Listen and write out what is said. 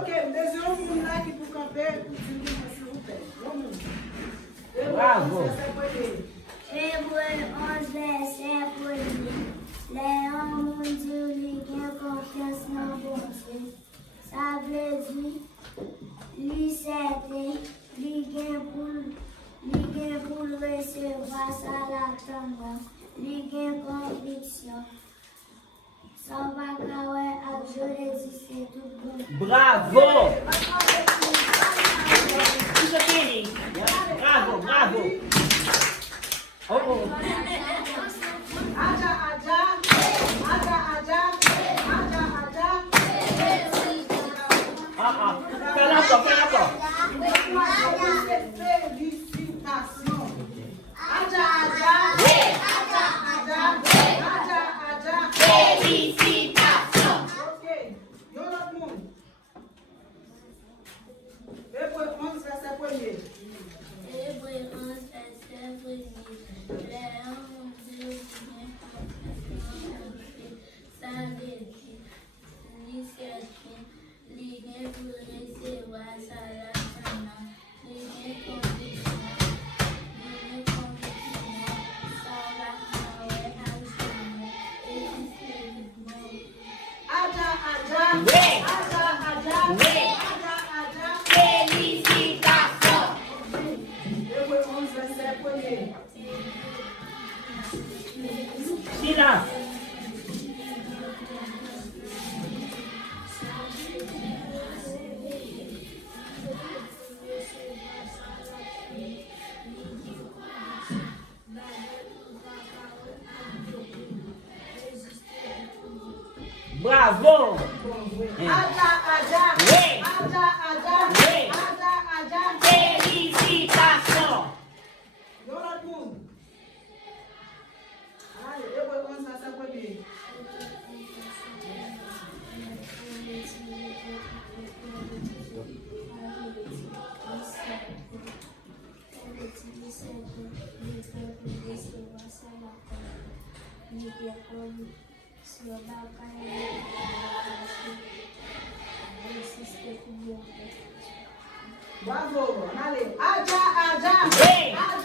Ok, des hommes là qui pour camper, pour dire s'il vous plaît. Bravo. Hébreux 11, verset 1. Les hommes ont dit qu'ils ont confiance dans bon Dieu. Ça veut dire, lui certain, lui gain pour recevoir ça l'attendre, lui gain conviction. Sans vacaré à Dieu c'est tout bon. Bravo. Bravo, bravo. Oh, oh. Aja, aja, aja, aja, aja, aja. Fais encore, fais encore. Félicitations. Aja, aja, aja, aja, aja, aja. Félicitations. Ok, yo l'autre monde. Hébreux 11, verset 1er. Hébreux 11, verset 1. Les hommes ont dit qu'ils ça veut dire, lui certain, lui gain pour recevoir ça l'attendre, lui gain conviction, ça va carrer à jamais, et c'est tout bon. Aja, aja, Oui. aja, aja, Oui. aja, aja. Félicitations. Hébreux 11, verset 1er. Silence. Bravo. Aja, aja, Oui. aja, aja, Oui. aja, aja. Félicitations. Yo l'autre monde. Allez, Hébreux 11, verset 1er. Bravo. Allez, aja, aja. Oui. Aja,